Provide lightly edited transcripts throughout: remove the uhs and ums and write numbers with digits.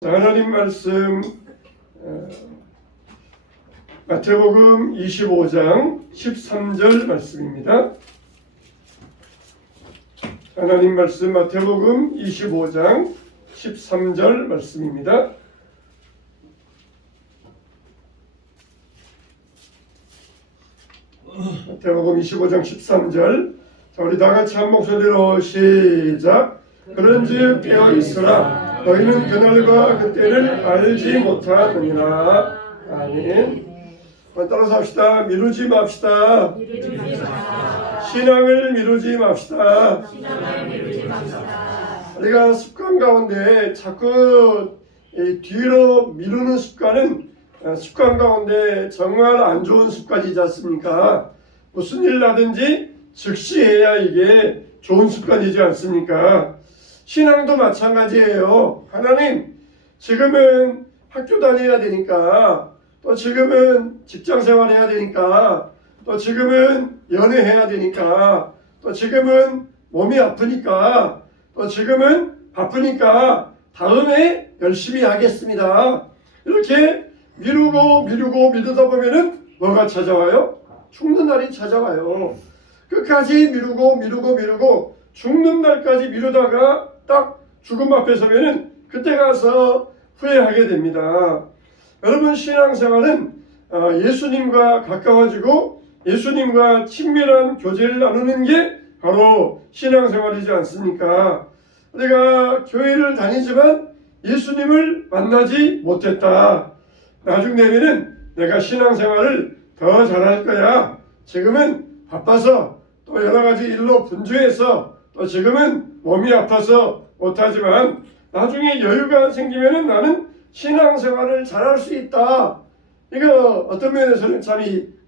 하나님 말씀 마태복음 25장 13절 말씀입니다. 하나님 말씀 마태복음 25장 13절 말씀입니다. 마태복음 25장 13절. 자, 우리 다 같이 한 목소리로 시작. 그런즉 깨어 있으라. 너희는 그날과 그때를 알지 못하느니라. 아멘. 따라서 합시다. 미루지 맙시다. 신앙을 미루지 맙시다. 우리가 습관 가운데 자꾸 뒤로 미루는 습관은 습관 가운데 정말 안 좋은 습관이지 않습니까? 무슨 일 나든지 즉시 해야 이게 좋은 습관이지 않습니까? 신앙도 마찬가지예요. 하나님, 지금은 학교 다녀야 되니까, 또 지금은 직장 생활해야 되니까, 또 지금은 연애해야 되니까, 또 지금은 몸이 아프니까, 또 지금은 바쁘니까 다음에 열심히 하겠습니다. 이렇게 미루다 보면은 뭐가 찾아와요? 죽는 날이 찾아와요. 끝까지 미루고 죽는 날까지 미루다가 딱 죽음 앞에 서면은 그때 가서 후회하게 됩니다. 여러분, 신앙생활은 예수님과 가까워지고 예수님과 친밀한 교제를 나누는 게 바로 신앙생활이지 않습니까? 우리가 교회를 다니지만 예수님을 만나지 못했다. 나중 되면은 내가 신앙생활을 더 잘할 거야. 지금은 바빠서 또 여러 가지 일로 분주해서 또 지금은 몸이 아파서 못하지만 나중에 여유가 생기면은 나는 신앙생활을 잘할 수 있다. 이거 어떤 면에서는 참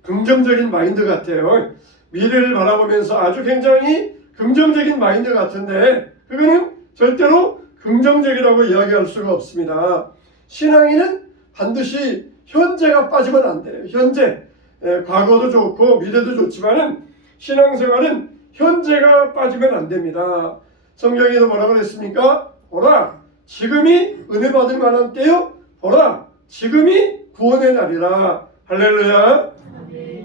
긍정적인 마인드 같아요. 미래를 바라보면서 아주 굉장히 긍정적인 마인드 같은데 그거는 절대로 긍정적이라고 이야기할 수가 없습니다. 신앙인은 반드시 현재가 빠지면 안 돼요. 현재, 과거도 좋고 미래도 좋지만은 신앙생활은 현재가 빠지면 안 됩니다. 성경에도 뭐라고 그랬습니까? 보라, 지금이 은혜 받을 만한 때요. 보라, 지금이 구원의 날이라. 할렐루야.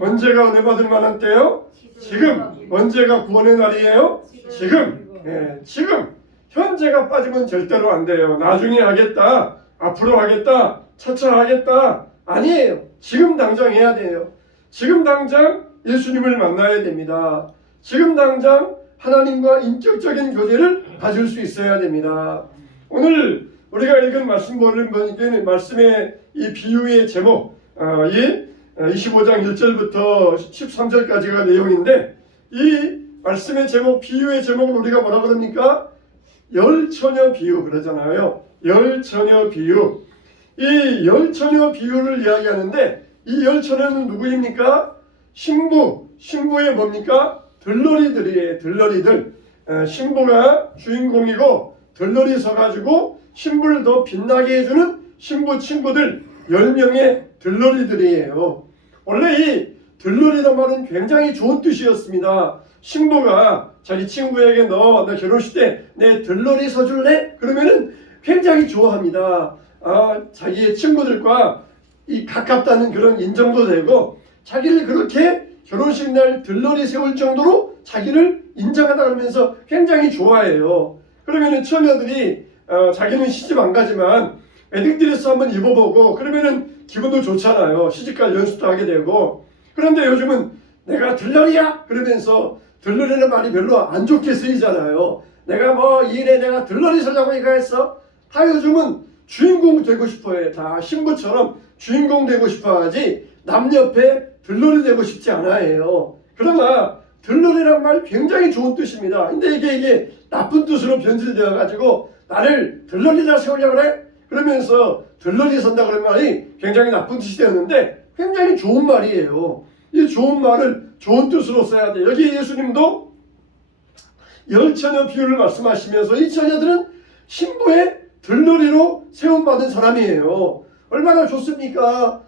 언제가 은혜 받을 만한 때요? 지금. 언제가 구원의 날이에요? 지금. 지금. 현재가 빠지면 절대로 안 돼요. 나중에 하겠다. 앞으로 하겠다. 차차 하겠다. 아니에요. 지금 당장 해야 돼요. 지금 당장 예수님을 만나야 됩니다. 지금 당장 하나님과 인격적인 교제를 가질 수 있어야 됩니다. 오늘 우리가 읽은 말씀의 이 비유의 제목, 이 25장 1절부터 13절까지가 내용인데 이 말씀의 제목, 비유의 제목을 우리가 뭐라 그럽니까? 열처녀 비유 그러잖아요. 열처녀 비유. 이 열처녀 비유를 이야기하는데 이 열처녀는 누구입니까? 신부의 뭡니까? 들러리들이에요. 들러리들. 신부가 주인공이고 들러리 서가지고 신부를 더 빛나게 해주는 신부 친구들 10명의 들러리들이에요. 원래 이 들러리란 말은 굉장히 좋은 뜻이었습니다. 신부가 자기 친구에게 너 결혼식 때 내 들러리 서줄래? 그러면은 굉장히 좋아합니다. 자기의 친구들과 이 가깝다는 그런 인정도 되고 자기를 그렇게 결혼식 날 들러리 세울 정도로 자기를 인정하다 그러면서 굉장히 좋아해요. 그러면은 처녀들이 자기는 시집 안 가지만 웨딩드레스 한번 입어보고 그러면은 기분도 좋잖아요. 시집갈 연습도 하게 되고. 그런데 요즘은 내가 들러리야? 그러면서 들러리라는 말이 별로 안 좋게 쓰이잖아요. 내가 뭐 일에 내가 들러리 서자고 이거 했어? 다 요즘은 주인공 되고 싶어해. 다 신부처럼 주인공 되고 싶어 하지 남 옆에 들러리 되고 싶지 않아요. 그러나 들러리란 말 굉장히 좋은 뜻입니다. 근데 이게 나쁜 뜻으로 변질되어 가지고 나를 들러리라 세우려고 그래? 그러면서 들러리 선다 그런 말이 굉장히 나쁜 뜻이 되었는데 굉장히 좋은 말이에요. 이 좋은 말을 좋은 뜻으로 써야 돼. 여기 예수님도 열처녀 비유를 말씀하시면서 이 처녀들은 신부의 들러리로 세움받은 사람이에요. 얼마나 좋습니까?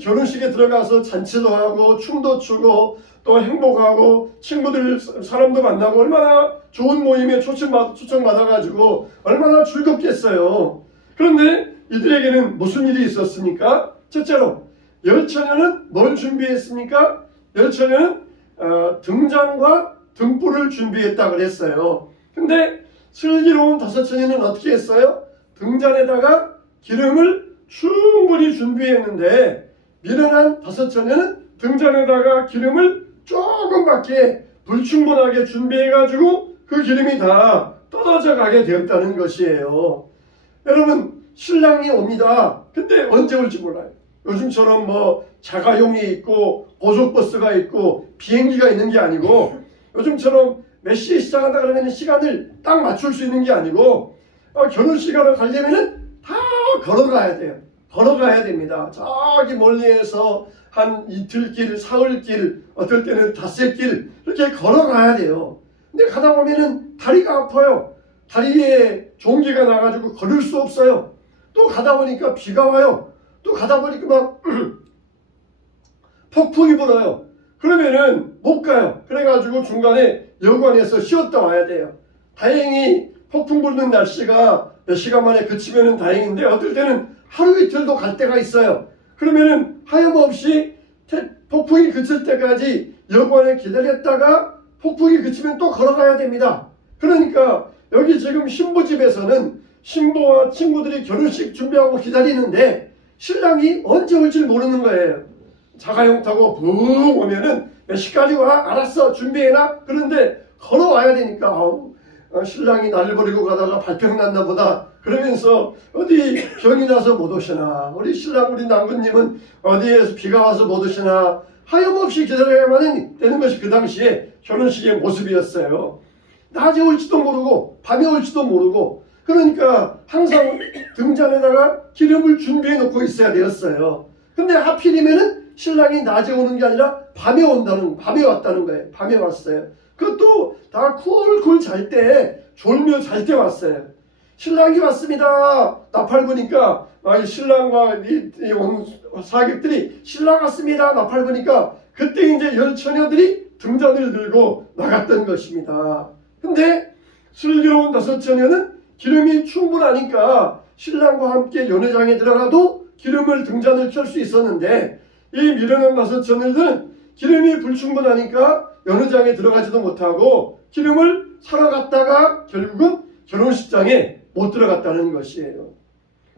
결혼식에 들어가서 잔치도 하고 춤도 추고 또 행복하고 친구들 사람도 만나고 얼마나 좋은 모임에 초청받아가지고 얼마나 즐겁겠어요. 그런데 이들에게는 무슨 일이 있었습니까? 첫째로 열처녀는 뭘 준비했습니까? 열처녀는 등잔과 등불을 준비했다 그랬어요. 근데 슬기로운 다섯 처녀는 어떻게 했어요? 등잔에다가 기름을 충분히 준비했는데 미련한 다섯 처녀는 등잔에다가 기름을 조금밖에 불충분하게 준비해가지고 그 기름이 다 떨어져 가게 되었다는 것이에요. 여러분, 신랑이 옵니다. 근데 언제 올지 몰라요. 요즘처럼 뭐 자가용이 있고 고속버스가 있고 비행기가 있는 게 아니고, 요즘처럼 몇 시에 시작한다 그러면 시간을 딱 맞출 수 있는 게 아니고, 결혼식하러 가려면은 다 걸어가야 돼요. 걸어가야 됩니다. 저기 멀리에서 한 이틀길, 사흘길, 어떨 때는 닷새길 이렇게 걸어가야 돼요. 근데 가다 보면은 다리가 아파요. 다리에 종기가 나가지고 걸을 수 없어요. 또 가다 보니까 비가 와요. 또 가다 보니까 막 폭풍이 불어요. 그러면은 못 가요. 그래가지고 중간에 여관에서 쉬었다 와야 돼요. 다행히 폭풍 불는 날씨가 몇 시간 만에 그치면은 다행인데, 어떨 때는 하루 이틀도 갈 때가 있어요. 그러면은 하염없이 폭풍이 그칠 때까지 여관에 기다렸다가 폭풍이 그치면 또 걸어가야 됩니다. 그러니까 여기 지금 신부집에서는 신부와 친구들이 결혼식 준비하고 기다리는데 신랑이 언제 올지 모르는 거예요. 자가용 타고 붕 오면은 몇 시까지 와? 알았어, 준비해놔. 그런데 걸어와야 되니까 신랑이 나를 버리고 가다가 발병 났나 보다 그러면서 어디 병이 나서 못 오시나, 우리 신랑 우리 남군님은 어디에서 비가 와서 못 오시나, 하염없이 기다려야만 되는 것이 그 당시에 결혼식의 모습이었어요. 낮에 올지도 모르고 밤에 올지도 모르고, 그러니까 항상 등잔에다가 기름을 준비해 놓고 있어야 되었어요. 근데 하필이면은 신랑이 낮에 오는 게 아니라 밤에 왔다는 거예요. 밤에 왔어요. 그것도 다 쿨쿨 잘 때, 졸며 잘 때 왔어요. 신랑이 왔습니다. 나팔 부니까 신랑과 사객들이 신랑 왔습니다. 나팔 부니까 그때 이제 열처녀들이 등잔을 들고 나갔던 것입니다. 근데 슬기로운 다섯 처녀는 기름이 충분하니까 신랑과 함께 연회장에 들어가도 기름을 등잔을 켤 수 있었는데, 이 미련한 다섯 처녀들은 기름이 불충분하니까 연회장에 들어가지도 못하고 기름을 사러 갔다가 결국은 결혼식장에 못 들어갔다는 것이에요.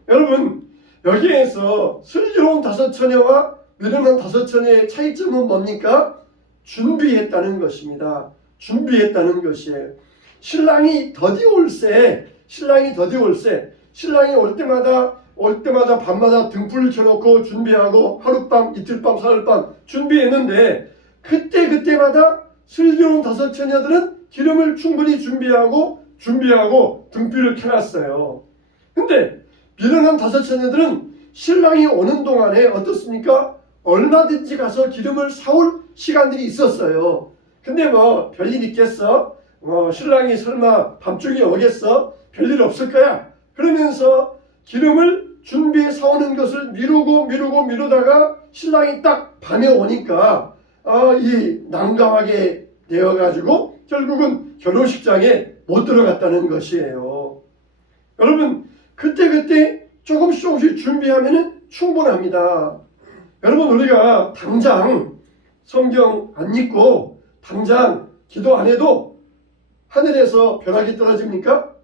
여러분, 여기에서 슬기로운 다섯 처녀와 미련한 다섯 처녀의 차이점은 뭡니까? 준비했다는 것입니다. 준비했다는 것이에요. 신랑이 더디올세, 신랑이 올 때마다 밤마다 등불을 켜놓고 준비하고 하룻밤, 이틀밤, 사흘밤 준비했는데, 그때마다 슬기로운 다섯 처녀들은 기름을 충분히 준비하고 등불을 켜놨어요. 근데 미련한 다섯 처녀들은 신랑이 오는 동안에 어떻습니까? 얼마든지 가서 기름을 사올 시간들이 있었어요. 근데 뭐 별일 있겠어? 신랑이 설마 밤중에 오겠어? 별일 없을 거야. 그러면서 기름을 준비해 사오는 것을 미루다가 신랑이 딱 밤에 오니까 이 난감하게 되어가지고 결국은 결혼식장에 못 들어갔다는 것이에요. 여러분, 그때 조금씩 준비하면 충분합니다. 여러분, 우리가 당장 성경 안 읽고 당장 기도 안 해도 하늘에서 벼락이 떨어집니까?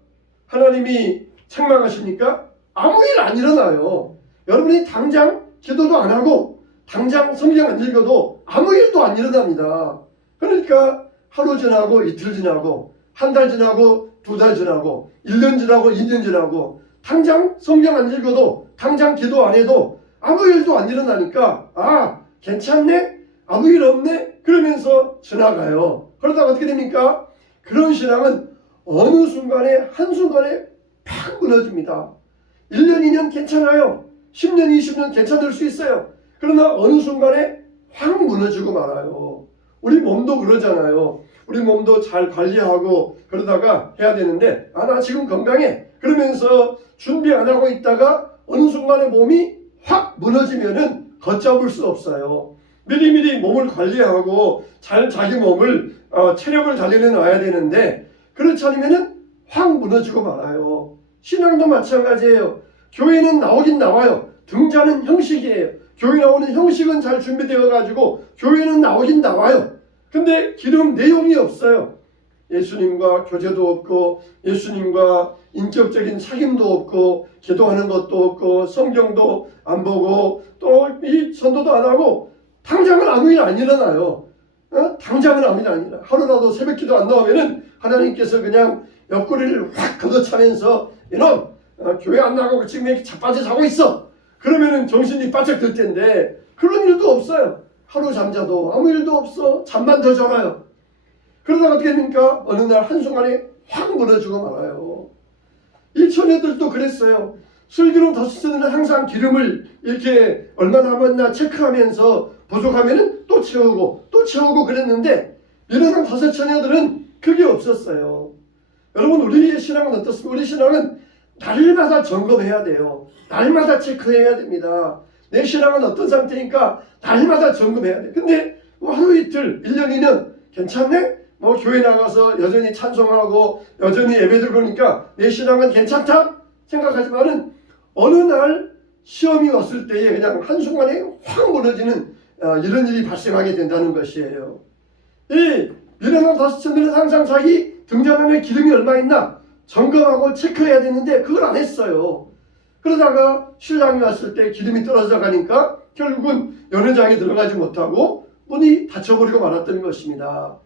하나님이 책망하십니까? 아무 일 안 일어나요. 여러분이 당장 기도도 안 하고 당장 성경 안 읽어도 아무 일도 안 일어납니다. 그러니까 하루 지나고 이틀 지나고 한 달 지나고 두 달 지나고 1년 지나고 2년 지나고 당장 성경 안 읽어도 당장 기도 안 해도 아무 일도 안 일어나니까 괜찮네? 아무 일 없네? 그러면서 지나가요. 그러다가 어떻게 됩니까? 그런 신앙은 어느 순간에 한순간에 팍 무너집니다. 1년 2년 괜찮아요. 10년 20년 괜찮을 수 있어요. 그러나 어느 순간에 확 무너지고 말아요. 우리 몸도 그러잖아요. 우리 몸도 잘 관리하고 그러다가 해야 되는데 나 지금 건강해 그러면서 준비 안 하고 있다가 어느 순간에 몸이 확 무너지면은 걷잡을 수 없어요. 미리미리 몸을 관리하고 잘 자기 몸을 체력을 달려내 놔야 되는데 그렇지 않으면은 확 무너지고 말아요. 신앙도 마찬가지예요. 교회는 나오긴 나와요. 등자는 형식이에요. 교회 나오는 형식은 잘 준비되어 가지고 교회는 나오긴 나와요. 근데 기름 내용이 없어요. 예수님과 교제도 없고 예수님과 인격적인 사귐도 없고 기도하는 것도 없고 성경도 안 보고 또 이 전도도 안 하고 당장은 아무 일 안 일어나요. 당장은 아무 일 안 일어나. 하루라도 새벽기도 안 나오면은 하나님께서 그냥 옆구리를 확 걷어차면서 이놈 교회 안 나가고 지금 이렇게 자빠져 자고 있어. 그러면은 정신이 바짝 들 텐데 그런 일도 없어요. 하루 잠자도 아무 일도 없어. 잠만 더 자라요. 그러다가 어떻게 됩니까? 어느 날 한순간에 확 무너지고 말아요. 이 처녀들도 그랬어요. 슬기로운 다섯째는 항상 기름을 이렇게 얼마나 남았나 체크하면서 부족하면은 또 채우고 그랬는데 미련한 다섯 처녀들은 그게 없었어요. 여러분 우리의 신앙은 어떻습니까? 우리 신앙은 날마다 점검해야 돼요. 날마다 체크해야 됩니다. 내 신앙은 어떤 상태니까 날마다 점검해야 돼. 근데 뭐 하루 이틀 1년 2년 괜찮네? 뭐 교회 나가서 여전히 찬송하고 여전히 예배드리고 그러니까 내 신앙은 괜찮다 생각하지만은 어느 날 시험이 왔을 때에 그냥 한순간에 확 무너지는 이런 일이 발생하게 된다는 것이에요. 이 미련한 다섯 처녀는 항상 자기 등잔 안에 기름이 얼마 있나 점검하고 체크해야 되는데 그걸 안 했어요. 그러다가 신랑이 왔을 때 기름이 떨어져 가니까 결국은 연회장에 들어가지 못하고 문이 닫혀버리고 말았던 것입니다.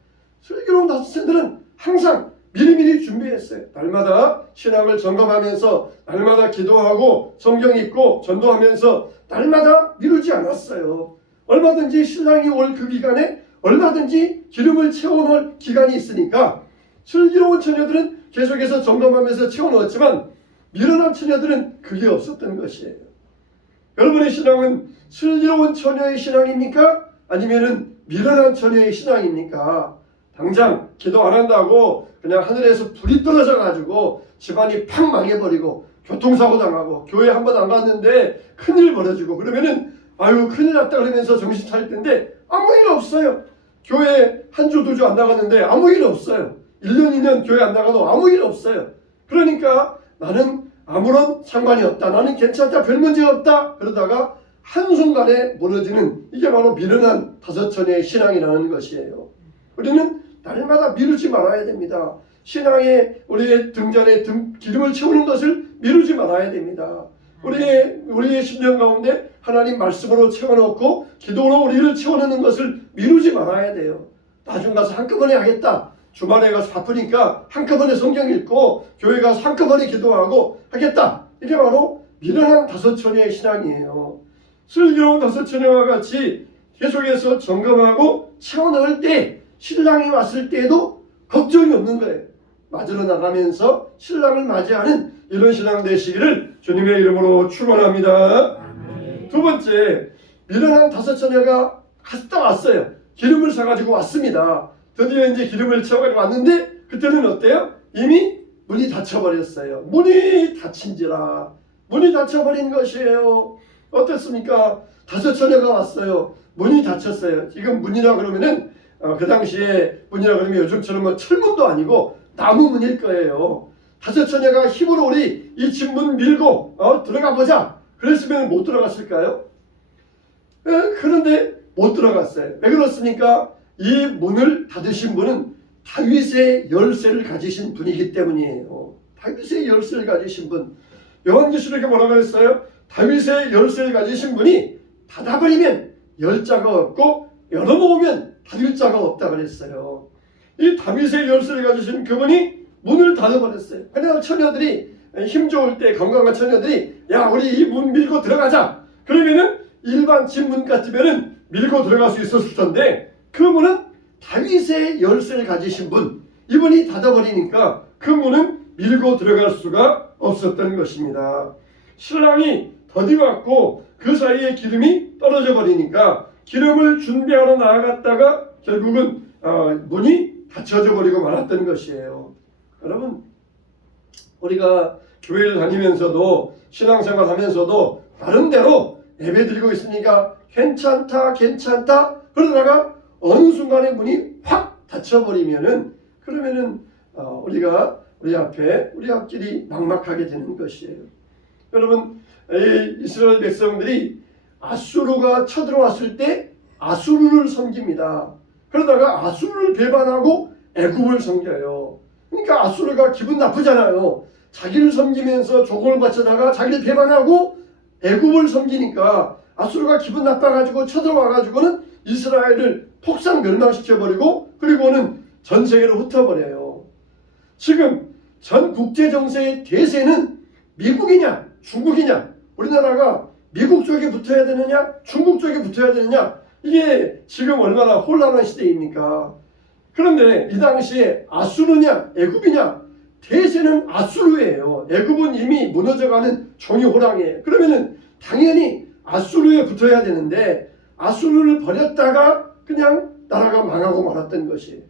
슬기로운 다섯째들은 항상 미리미리 준비했어요. 날마다 신앙을 점검하면서 날마다 기도하고 성경 읽고 전도하면서 날마다 미루지 않았어요. 얼마든지 신랑이 올 그 기간에 얼마든지 기름을 채워놓을 기간이 있으니까 슬기로운 처녀들은 계속해서 점검하면서 채워놓았지만 미련한 처녀들은 그게 없었던 것이에요. 여러분의 신앙은 슬기로운 처녀의 신앙입니까? 아니면은 미련한 처녀의 신앙입니까? 당장 기도 안 한다고 그냥 하늘에서 불이 떨어져 가지고 집안이 팍 망해버리고 교통사고 당하고 교회 한 번 안 갔는데 큰일 벌어지고 그러면은 아유 큰일 났다 그러면서 정신 차릴 텐데 아무 일 없어요. 교회 한 주 두 주 안 나갔는데 아무 일 없어요. 1년 2년 교회 안 나가도 아무 일 없어요. 그러니까 나는 아무런 상관이 없다. 나는 괜찮다. 별 문제 없다. 그러다가 한순간에 무너지는 이게 바로 미련한 다섯 처녀의 신앙이라는 것이에요. 우리는 날마다 미루지 말아야 됩니다. 신앙에 우리의 등잔에 기름을 채우는 것을 미루지 말아야 됩니다. 우리의 심령 가운데 하나님 말씀으로 채워넣고 기도로 우리를 채워넣는 것을 미루지 말아야 돼요. 나중 가서 한꺼번에 하겠다. 주말에 가서 바쁘니까 한꺼번에 성경 읽고 교회 가서 한꺼번에 기도하고 하겠다. 이게 바로 미련한 다섯 처녀의 신앙이에요. 슬기로운 다섯 처녀와 같이 계속해서 점검하고 채워넣을 때 신랑이 왔을 때에도 걱정이 없는 거예요. 맞으러 나가면서 신랑을 맞이하는 이런 신앙 되시기를 주님의 이름으로 축원합니다. 두 번째, 미련한 다섯 처녀가 갔다 왔어요. 기름을 사가지고 왔습니다. 드디어 이제 기름을 채워가지고 왔는데 그때는 어때요? 이미 문이 닫혀버렸어요. 문이 닫힌지라. 문이 닫혀버린 것이에요. 어떻습니까? 다섯 처녀가 왔어요. 문이 닫혔어요. 지금 문이라 그러면은 그 당시에 문이라 그러면 요즘처럼 뭐 철문도 아니고 나무 문일 거예요. 다섯 처녀가 힘으로 우리 이 집 문 밀고 들어가 보자. 그랬으면 못 들어갔을까요? 그런데 못 들어갔어요. 왜 그렇습니까? 이 문을 닫으신 분은 다윗의 열쇠를 가지신 분이기 때문이에요. 다윗의 열쇠를 가지신 분. 요한계시록에 뭐라고 했어요? 다윗의 열쇠를 가지신 분이 닫아버리면 열 자가 없고 열어놓으면 닫을 자가 없다 그랬어요. 이 다윗의 열쇠를 가지신 그분이 문을 닫아버렸어요. 그래서 처녀들이 힘 좋을 때 건강한 처녀들이 야 우리 이 문 밀고 들어가자. 그러면은 일반 집 문 같으면은 밀고 들어갈 수 있었을 텐데 그 문은 다윗의 열쇠를 가지신 분 이분이 닫아버리니까 그 문은 밀고 들어갈 수가 없었던 것입니다. 신랑이 더디 왔고 그 사이에 기름이 떨어져 버리니까 기름을 준비하러 나아갔다가 결국은 문이 닫혀져 버리고 말았던 것이에요. 여러분 우리가 교회를 다니면서도 신앙생활 하면서도 나름대로 예배드리고 있으니까 괜찮다 그러다가 어느 순간에 문이 확 닫혀버리면은 그러면은 우리가 우리 앞길이 막막하게 되는 것이에요. 여러분, 이스라엘 백성들이 아수르가 쳐들어왔을 때 아수르를 섬깁니다. 그러다가 아수르를 배반하고 애굽을 섬겨요. 그러니까 아수르가 기분 나쁘잖아요. 자기를 섬기면서 조공을 바치다가 자기를 배반하고 애굽을 섬기니까 아수르가 기분 나빠가지고 쳐들어와가지고는 이스라엘을 폭삭 멸망시켜버리고 그리고는 전 세계로 흩어버려요. 지금 전 국제정세의 대세는 미국이냐 중국이냐, 우리나라가 미국 쪽에 붙어야 되느냐 중국 쪽에 붙어야 되느냐, 이게 지금 얼마나 혼란한 시대입니까? 그런데 이 당시에 아수르냐 애굽이냐, 대세는 아수르예요. 애굽은 이미 무너져가는 종이 호랑이에요. 그러면은 당연히 아수르에 붙어야 되는데 아수르를 버렸다가 그냥 나라가 망하고 말았던 것이에요.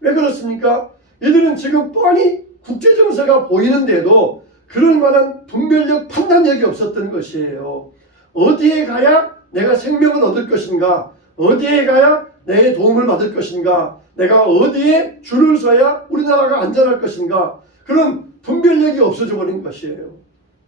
왜 그렇습니까? 이들은 지금 뻔히 국제정세가 보이는데도 그럴 만한 분별력, 판단력이 없었던 것이에요. 어디에 가야 내가 생명을 얻을 것인가? 어디에 가야 내 도움을 받을 것인가? 내가 어디에 줄을 서야 우리나라가 안전할 것인가? 그런 분별력이 없어져 버린 것이에요.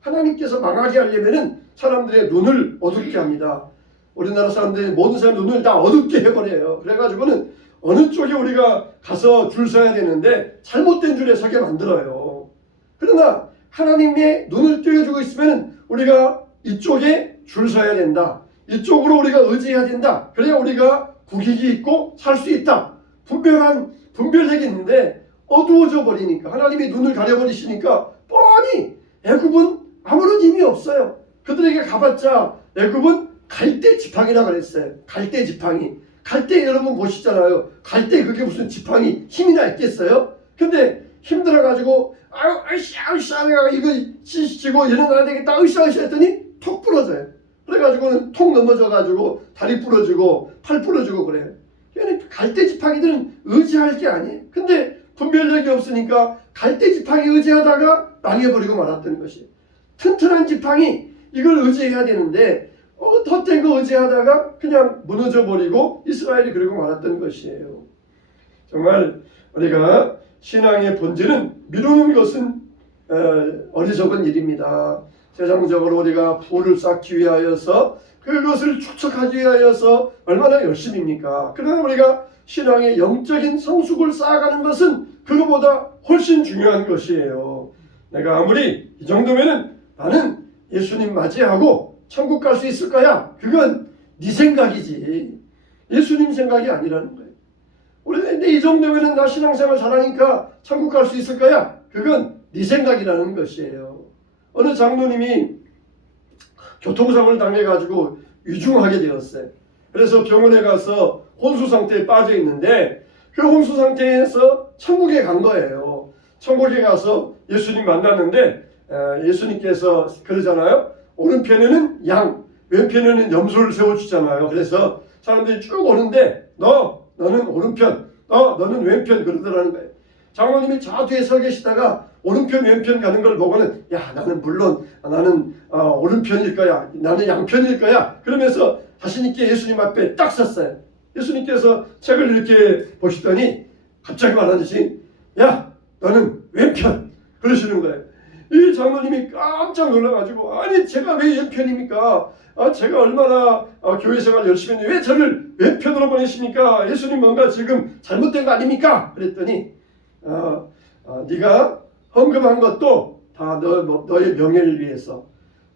하나님께서 망하게 하려면 사람들의 눈을 어둡게 합니다. 우리나라 사람들이 모든 사람 눈을 다 어둡게 해버려요. 그래가지고는 어느 쪽에 우리가 가서 줄 서야 되는데 잘못된 줄에 서게 만들어요. 그러나 하나님의 눈을 띄워주고 있으면 우리가 이쪽에 줄 서야 된다. 이쪽으로 우리가 의지해야 된다. 그래야 우리가 국익이 있고 살 수 있다. 분별력이 있는데 어두워져 버리니까, 하나님이 눈을 가려버리시니까 뻔히 애굽은 아무런 힘이 없어요. 그들에게 가봤자 애굽은 갈대 지팡이라 그랬어요. 갈대 지팡이. 갈대 여러분 보시잖아요. 갈대 그게 무슨 지팡이 힘이나 있겠어요? 근데 힘들어가지고 으쌰으쌰 내가 이거 씻고 일어나야 되겠다 으쌰으쌰 했더니 톡 부러져요. 그래가지고는 톡 넘어져가지고 다리 부러지고 팔 부러지고 그래요. 그러니까 갈대 지팡이들은 의지할 게 아니에요. 근데 분별력이 없으니까 갈대 지팡이 의지하다가 망해버리고 말았던 것이에요. 튼튼한 지팡이 이걸 의지해야 되는데 덧된 거 의지하다가 그냥 무너져버리고 이스라엘이 그러고 말았던 것이에요. 정말 우리가 신앙의 본질은 미루는 것은 어리석은 일입니다. 세상적으로 우리가 부를 쌓기 위하여서 그것을 축적하기 위하여서 얼마나 열심입니까? 그러나 우리가 신앙의 영적인 성숙을 쌓아가는 것은 그거보다 훨씬 중요한 것이에요. 내가 아무리 이 정도면은 나는 예수님 맞이하고 천국 갈 수 있을 거야. 그건 네 생각이지. 예수님 생각이 아니라는 거예요. 우리는 이 정도면은 나 신앙생활 잘하니까 천국 갈 수 있을 거야. 그건 네 생각이라는 것이에요. 어느 장로님이 교통사고를 당해가지고 위중하게 되었어요. 그래서 병원에 가서 혼수 상태에 빠져 있는데 그 혼수 상태에서 천국에 간 거예요. 천국에 가서 예수님 만났는데 예수님께서 그러잖아요. 오른편에는 양, 왼편에는 염소를 세워주잖아요. 그래서 사람들이 쭉 오는데 너는 오른편, 너는 왼편 그러더라는 거예요. 장로님이 저 뒤에 서 계시다가 오른편 왼편 가는 걸 보고는 야 나는 물론 나는 오른편일 거야, 나는 양편일 거야 그러면서 자신 있게 예수님 앞에 딱 섰어요. 예수님께서 책을 이렇게 보시더니 갑자기 말하듯이 야 너는 왼편 그러시는 거예요. 이 장로님이 깜짝 놀라가지고 아니 제가 왜 왼편입니까? 제가 얼마나 교회 생활 열심히 했는데 왜 저를 왼편으로 보내십니까? 예수님 뭔가 지금 잘못된 거 아닙니까? 그랬더니 네가 헌금한 것도 다 너의 명예를 위해서,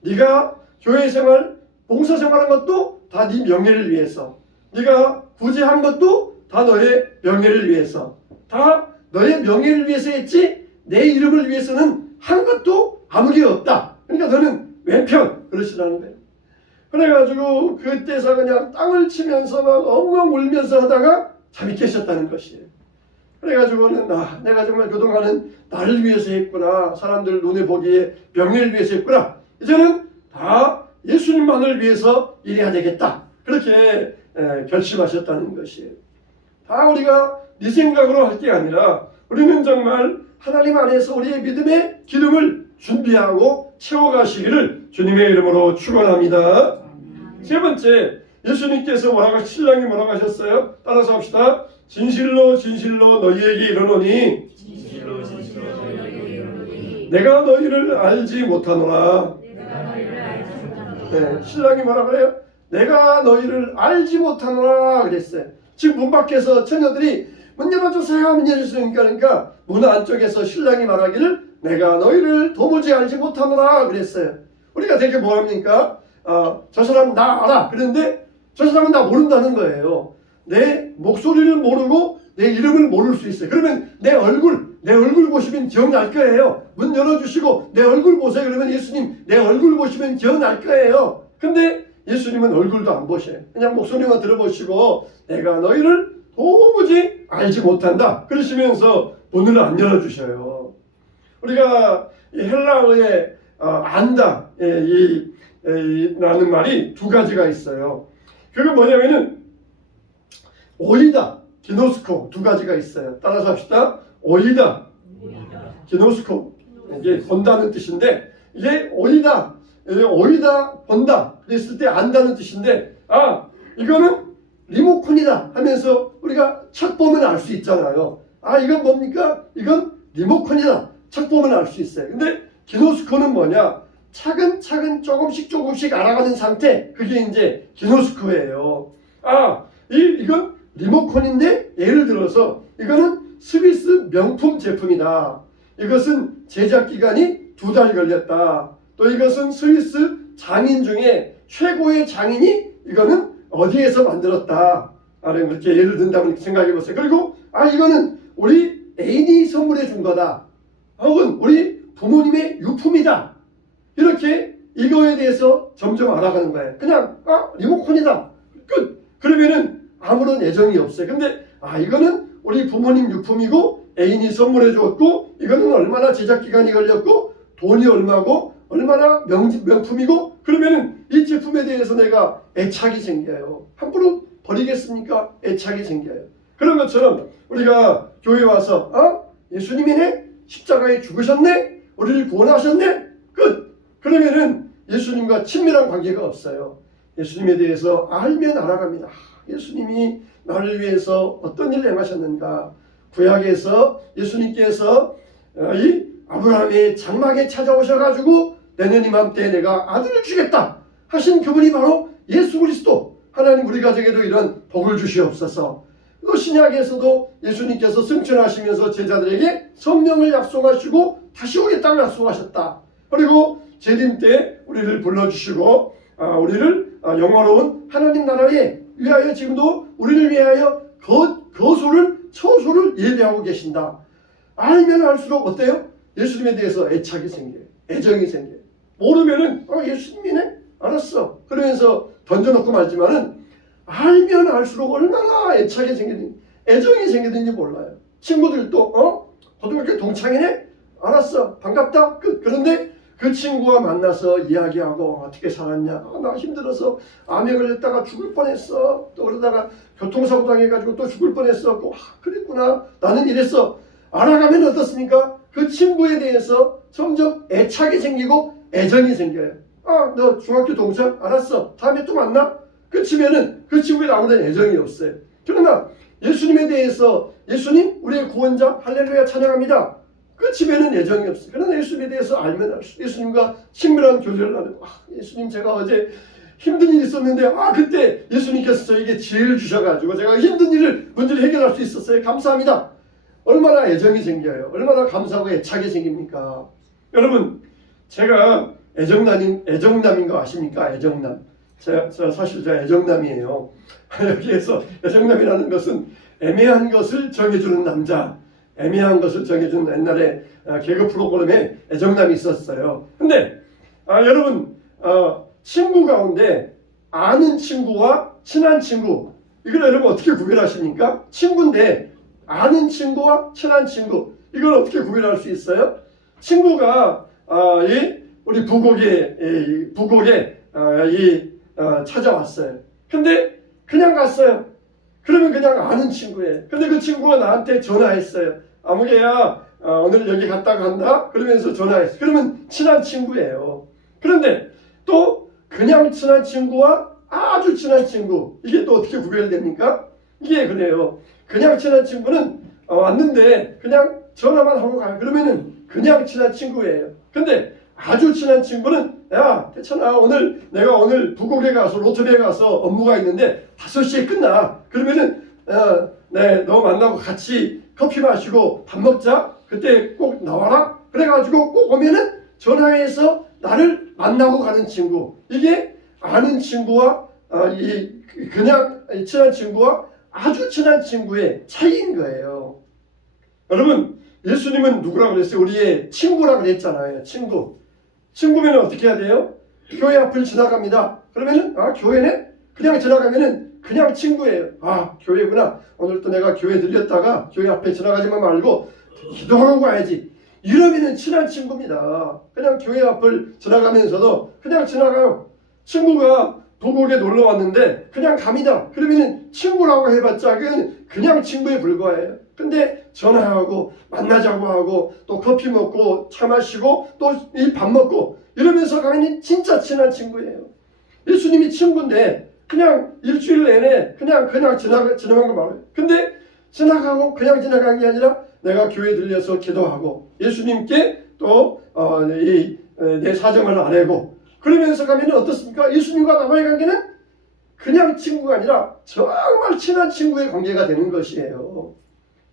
네가 교회 생활 봉사 생활한 것도 다 네 명예를 위해서, 네가 구제한 것도 다 너의 명예를 위해서, 다 너의 명예를 위해서 했지 내 이름을 위해서는 한 것도 아무 게 없다. 그러니까 너는 왼편 그러시라는 거예요. 그래가지고 그때서 그냥 땅을 치면서 막 엉엉 울면서 하다가 잠이 깨셨다는 것이에요. 그래가지고는 내가 정말 그동안은 나를 위해서 했구나. 사람들 눈에 보기에 명예를 위해서 했구나. 이제는 다 예수님만을 위해서 일해야 되겠다. 그렇게 결심하셨다는 것이에요. 다 우리가 네 생각으로 할 게 아니라 우리는 정말 하나님 안에서 우리의 믿음의 기름을 준비하고 채워가시기를 주님의 이름으로 축원합니다. 세 번째, 예수님께서 신랑이 뭐라고 하셨어요? 따라서 합시다. 진실로 진실로 너희에게 이르노니 내가 너희를 알지 못하노라. 네, 신랑이 뭐라 그래요? 내가 너희를 알지 못하노라 그랬어요. 지금 문 밖에서 처녀들이 문 열어주세요, 문 열어주세요. 그러니까 문 안쪽에서 신랑이 말하기를 내가 너희를 도무지 알지 못하노라 그랬어요. 우리가 되게 뭐합니까? 저 사람 나 알아. 그런데 저 사람은 나 모른다는 거예요. 내 목소리를 모르고 내 이름을 모를 수 있어요. 그러면 내 얼굴 보시면 기억날 거예요. 문 열어주시고 내 얼굴 보세요. 그러면 예수님 내 얼굴 보시면 기억날 거예요. 근데 예수님은 얼굴도 안 보셔요. 그냥 목소리만 들어보시고 내가 너희를 도무지 알지 못한다 그러시면서 문을 안 열어주셔요. 우리가 이 헬라어에 안다 라는 말이 두 가지가 있어요. 그게 뭐냐면은 오이다, 기노스코 두 가지가 있어요. 따라서 합시다. 오이다, 기노스코. 이게 본다는 뜻인데 이게 오이다, 본다 그랬을 때 안다는 뜻인데 이거는 리모컨이다 하면서 우리가 책 보면 알 수 있잖아요. 이건 뭡니까? 이건 리모컨이다. 책 보면 알 수 있어요. 근데 기노스코는 뭐냐? 차근차근 조금씩 알아가는 상태. 그게 이제 기노스코예요. 이건 리모컨인데 예를 들어서 이거는 스위스 명품 제품이다. 이것은 제작 기간이 2달 걸렸다. 또 이것은 스위스 장인 중에 최고의 장인이 이거는 어디에서 만들었다. 그렇게 예를 든다면 생각해 보세요. 그리고 이거는 우리 애인이 선물해 준 거다. 혹은 우리 부모님의 유품이다. 이렇게 이거에 대해서 점점 알아가는 거예요. 그냥 리모컨이다. 끝. 그러면은 아무런 애정이 없어요. 근데 이거는 우리 부모님 유품이고 애인이 선물해 줬고 이거는 얼마나 제작 기간이 걸렸고 돈이 얼마고 얼마나 명품이고 그러면은 이 제품에 대해서 내가 애착이 생겨요. 함부로 버리겠습니까? 애착이 생겨요. 그런 것처럼 우리가 교회 와서 예수님이네? 십자가에 죽으셨네? 우리를 구원하셨네? 끝! 그러면은 예수님과 친밀한 관계가 없어요. 예수님에 대해서 알면 알아갑니다. 예수님이 나를 위해서 어떤 일을 행하셨는가. 구약에서 예수님께서 이 아브라함의 장막에 찾아오셔가지고 내년 이맘때 내가 아들을 주겠다 하신 그분이 바로 예수 그리스도. 하나님 우리 가족에도 이런 복을 주시옵소서. 또 신약에서도 예수님께서 승천하시면서 제자들에게 성령을 약속하시고 다시 오겠다고 약속하셨다. 그리고 재림 때 우리를 불러주시고 우리를 영화로운 하나님 나라에 위하여 지금도 우리를 위하여 처소를 예비하고 계신다. 알면 알수록 어때요? 예수님에 대해서 애착이 생겨요. 애정이 생겨요. 모르면은 예수님이네? 알았어. 그러면서 던져놓고 말지만은 알면 알수록 얼마나 애착이 생기든지 애정이 생기든지 몰라요. 친구들도 고등학교 동창이네? 알았어. 반갑다. 끝. 그런데 그 친구와 만나서 이야기하고 어떻게 살았냐. 나 힘들어서 암에 걸렸다가 죽을 뻔했어. 또 그러다가 교통사고 당해가지고 또 죽을 뻔했어. 그랬구나. 나는 이랬어. 알아가면 어떻습니까? 그 친구에 대해서 점점 애착이 생기고 애정이 생겨요. 너 중학교 동창? 알았어. 다음에 또 만나? 끝이면은 그 친구에 아무런 애정이 없어요. 그러나 예수님에 대해서 예수님 우리의 구원자 할렐루야 찬양합니다. 끝이면은 애정이 없어요. 그러나 예수님에 대해서 알면 알수 예수님과 친밀한 교제를 하는 예수님 제가 어제 힘든 일이 있었는데 그때 예수님께서 저에게 지혜를 주셔가지고 제가 힘든 문제를 해결할 수 있었어요. 감사합니다. 얼마나 애정이 생겨요. 얼마나 감사하고 애착이 생깁니까? 여러분 제가 애정남인 거 아십니까? 애정남. 사실 제가 애정남이에요. 여기에서 애정남이라는 것은 애매한 것을 정해주는 남자. 애매한 것을 정해주는 옛날에 개그 프로그램에 애정남이 있었어요. 근데 여러분 친구 가운데 아는 친구와 친한 친구 이걸 여러분 어떻게 구별하십니까? 친구인데 아는 친구와 친한 친구 이걸 어떻게 구별할 수 있어요? 친구가 우리 부곡에 찾아왔어요. 근데 그냥 갔어요. 그러면 그냥 아는 친구예요. 근데 그 친구가 나한테 전화했어요. 아무개야 오늘 여기 갔다가 간다? 그러면서 전화했어요. 그러면 친한 친구예요. 그런데 또 그냥 친한 친구와 아주 친한 친구 이게 또 어떻게 구별됩니까? 이게 그래요. 그냥 친한 친구는 왔는데 그냥 전화만 하고 가요. 그러면은 그냥 친한 친구예요. 근데 아주 친한 친구는 야 태찬아 내가 오늘 부곡에 가서 로터리에 가서 업무가 있는데 5시에 끝나. 그러면은 네, 너 만나고 같이 커피 마시고 밥 먹자. 그때 꼭 나와라. 그래가지고 꼭 오면은 전화해서 나를 만나고 가는 친구. 이게 아는 친구와 그냥 친한 친구와 아주 친한 친구의 차이인 거예요. 여러분 예수님은 누구라고 그랬어요? 우리의 친구라고 그랬잖아요. 친구면 어떻게 해야 돼요? 교회 앞을 지나갑니다. 그러면은 교회네? 그냥 지나가면은 그냥 친구예요. 교회구나. 오늘 또 내가 교회 들렸다가 교회 앞에 지나가지만 말고 기도하고 가야지. 이러면은 친한 친구입니다. 그냥 교회 앞을 지나가면서도 그냥 지나가요. 친구가 부곡에 놀러 왔는데 그냥 갑니다. 그러면은 친구라고 해봤자 그냥 친구에 불과해요. 근데 전화하고 만나자고 하고 또 커피 먹고 차 마시고 또 이 밥 먹고 이러면서 가면 진짜 친한 친구예요. 예수님이 친구인데 그냥 일주일 내내 그냥 지나간 거 말아요. 근데 지나가고 그냥 지나간 게 아니라 내가 교회 들려서 기도하고 예수님께 또 내 사정을 아뢰고 그러면서 가면 어떻습니까? 예수님과 나와의 관계는 그냥 친구가 아니라 정말 친한 친구의 관계가 되는 것이에요.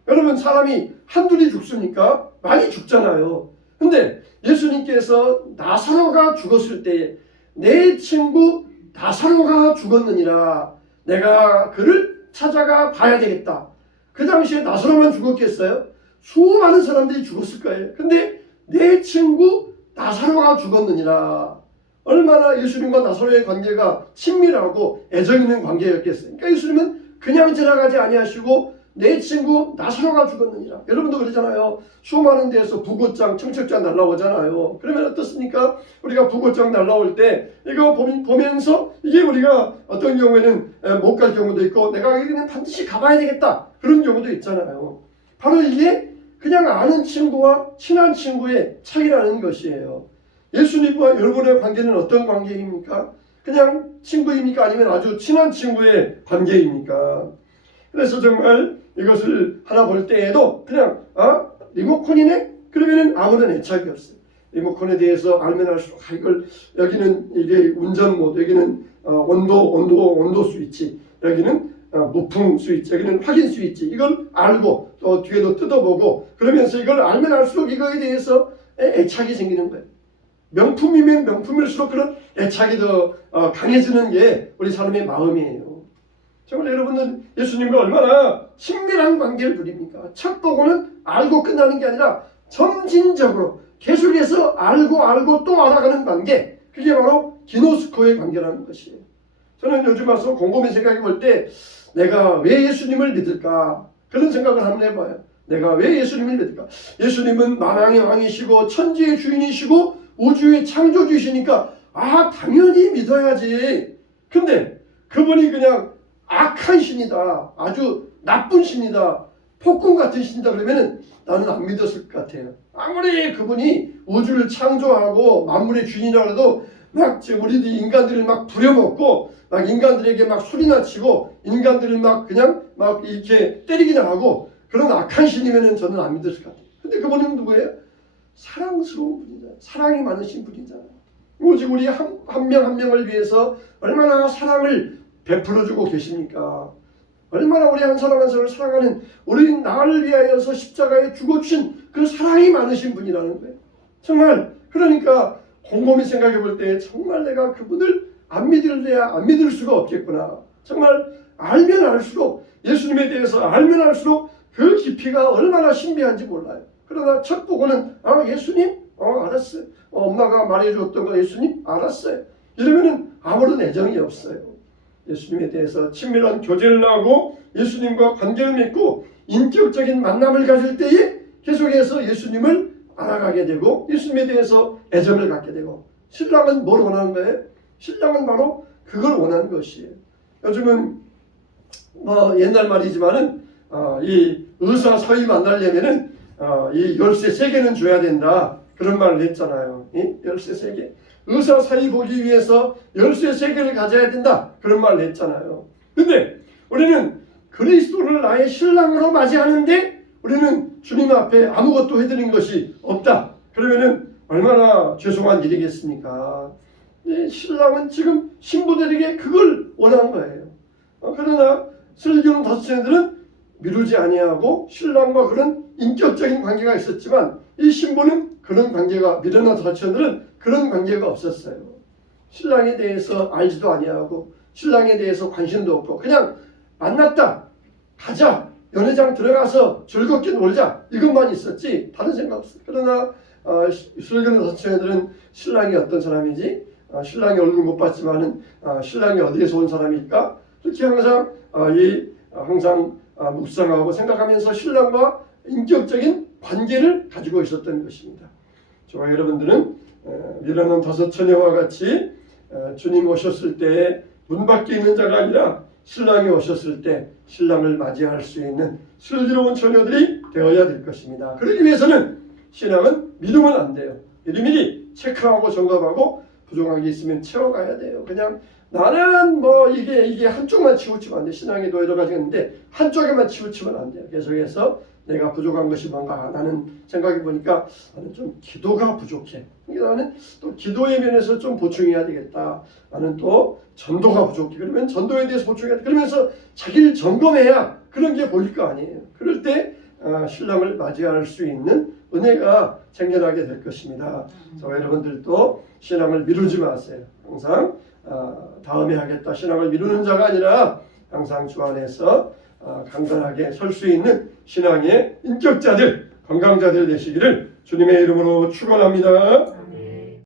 여러분 사람이 한둘이 죽습니까? 많이 죽잖아요. 근데 예수님께서 나사로가 죽었을 때 내 친구 나사로가 죽었느니라 내가 그를 찾아가 봐야 되겠다. 그 당시에 나사로만 죽었겠어요? 수많은 사람들이 죽었을 거예요. 근데 내 친구 나사로가 죽었느니라. 얼마나 예수님과 나사로의 관계가 친밀하고 애정 있는 관계였겠어요. 그러니까 예수님은 그냥 지나가지 아니하시고 내 친구 나사로가 죽었느니라. 여러분도 그러잖아요. 수많은 데에서 부고장, 청첩장 날라오잖아요. 그러면 어떻습니까? 우리가 부고장 날라올 때 이거 보면서 이게 우리가 어떤 경우에는 못 갈 경우도 있고 내가 여기는 반드시 가봐야 되겠다. 그런 경우도 있잖아요. 바로 이게 그냥 아는 친구와 친한 친구의 차이라는 것이에요. 예수님과 여러분의 관계는 어떤 관계입니까? 그냥 친구입니까? 아니면 아주 친한 친구의 관계입니까? 그래서 정말 이것을 하나 볼 때에도 그냥 리모컨이네? 그러면은 아무런 애착이 없어요. 리모컨에 대해서 알면 알수록 여기는 이게 운전 모드, 여기는 온도 스위치, 여기는 무풍 스위치, 여기는 확인 스위치. 이걸 알고 또 뒤에도 뜯어보고 그러면서 이걸 알면 알수록 이거에 대해서 애착이 생기는 거예요. 명품이면 명품일수록 그런 애착이 더 강해지는 게 우리 사람의 마음이에요. 정말 여러분은 예수님과 얼마나 친밀한 관계를 누립니까? 첫 보고는 알고 끝나는 게 아니라 점진적으로 계속해서 알고 또 알아가는 관계. 그게 바로 기노스코의 관계라는 것이에요. 저는 요즘 와서 곰곰이 생각해 볼 때 내가 왜 예수님을 믿을까? 그런 생각을 한번 해봐요. 내가 왜 예수님을 믿을까? 예수님은 만왕의 왕이시고 천지의 주인이시고 우주의 창조주시니까 당연히 믿어야지. 근데 그분이 그냥 악한 신이다. 아주 나쁜 신이다. 폭군 같은 신이다. 그러면은 나는 안 믿었을 것 같아요. 아무리 그분이 우주를 창조하고 만물의 주인이라고 해도 막 우리들 인간들을 막 부려먹고 막 인간들에게 막 소리나 치고 인간들을 막 그냥 막 이렇게 때리기나 하고 그런 악한 신이면은 저는 안 믿었을 것 같아요. 근데 그분은 누구예요? 사랑스러운 분이잖아요. 사랑이 많으신 분이잖아요. 오직 우리 한 명 한 명을 위해서 얼마나 사랑을 베풀어주고 계십니까? 얼마나 우리 한 사람 한 사람을 사랑하는 우리 나를 위하여서 십자가에 죽어주신 그 사랑이 많으신 분이라는 거예요. 정말 그러니까 곰곰이 생각해 볼 때 정말 내가 그분을 안 믿을 수가 없겠구나. 정말 알면 알수록 예수님에 대해서 알면 알수록 그 깊이가 얼마나 신비한지 몰라요. 그러나 첫 보고는 예수님? 알았어요. 엄마가 말해줬던 거 예수님? 알았어요. 이러면은 아무런 애정이 없어요. 예수님에 대해서 친밀한 교제를 하고 예수님과 관계를 맺고 인격적인 만남을 가질 때에 계속해서 예수님을 알아가게 되고 예수님에 대해서 애정을 갖게 되고 신랑은 뭘 원하는 거예요? 신랑은 바로 그걸 원하는 것이에요. 요즘은 옛날 말이지만은 이 의사 사위 만나려면은 이 열쇠 3개는 줘야 된다. 그런 말을 했잖아요. 열쇠 3개. 의사 사위 보기 위해서 열쇠 3개를 가져야 된다. 그런 말을 했잖아요. 근데 우리는 그리스도를 나의 신랑으로 맞이하는데 우리는 주님 앞에 아무것도 해드린 것이 없다. 그러면은 얼마나 죄송한 일이겠습니까? 신랑은 지금 신부들에게 그걸 원한 거예요. 그러나 슬기로운 다섯 처녀들은 미루지 아니하고 신랑과 그런 인격적인 관계가 있었지만 이 신부는 그런 관계가, 미련한 다섯 처녀들은 그런 관계가 없었어요. 신랑에 대해서 알지도 아니하고 신랑에 대해서 관심도 없고 그냥 만났다, 가자, 연회장 들어가서 즐겁게 놀자 이것만 있었지 다른 생각 없어요. 그러나 슬기로운 다섯 처녀들은 신랑이 어떤 사람이지? 신랑이 얼굴 못 봤지만은 신랑이 어디에서 온 사람일까? 이렇게 항상 묵상하고 생각하면서 신랑과 인격적인 관계를 가지고 있었던 것입니다. 저와 여러분들은 미련한 다섯 처녀와 같이 주님 오셨을 때 문 밖에 있는 자가 아니라 신랑이 오셨을 때 신랑을 맞이할 수 있는 슬기로운 처녀들이 되어야 될 것입니다. 그러기 위해서는 신앙은 미루면 안 돼요. 미리미리 체크하고 점검하고 부족한 게 있으면 채워가야 돼요. 그냥 나는 이게 한쪽만 치우치면 안 돼. 신앙에도 여러 가지가 있는데 한쪽에만 치우치면 안 돼요. 계속해서 내가 부족한 것이 뭔가 나는 생각해 보니까 나는 좀 기도가 부족해. 나는 또 기도의 면에서 좀 보충해야 되겠다. 나는 또 전도가 부족해. 그러면 전도에 대해서 보충해야 돼. 그러면서 자기를 점검해야 그런 게 보일 거 아니에요. 그럴 때 신랑을 맞이할 수 있는 은혜가 생겨나게 될 것입니다. 저와 여러분들도 신앙을 미루지 마세요. 항상 다음에 하겠다. 신앙을 미루는 자가 아니라 항상 주 안에서 강건하게 설 수 있는 신앙의 인격자들, 건강자들 되시기를 주님의 이름으로 축원합니다.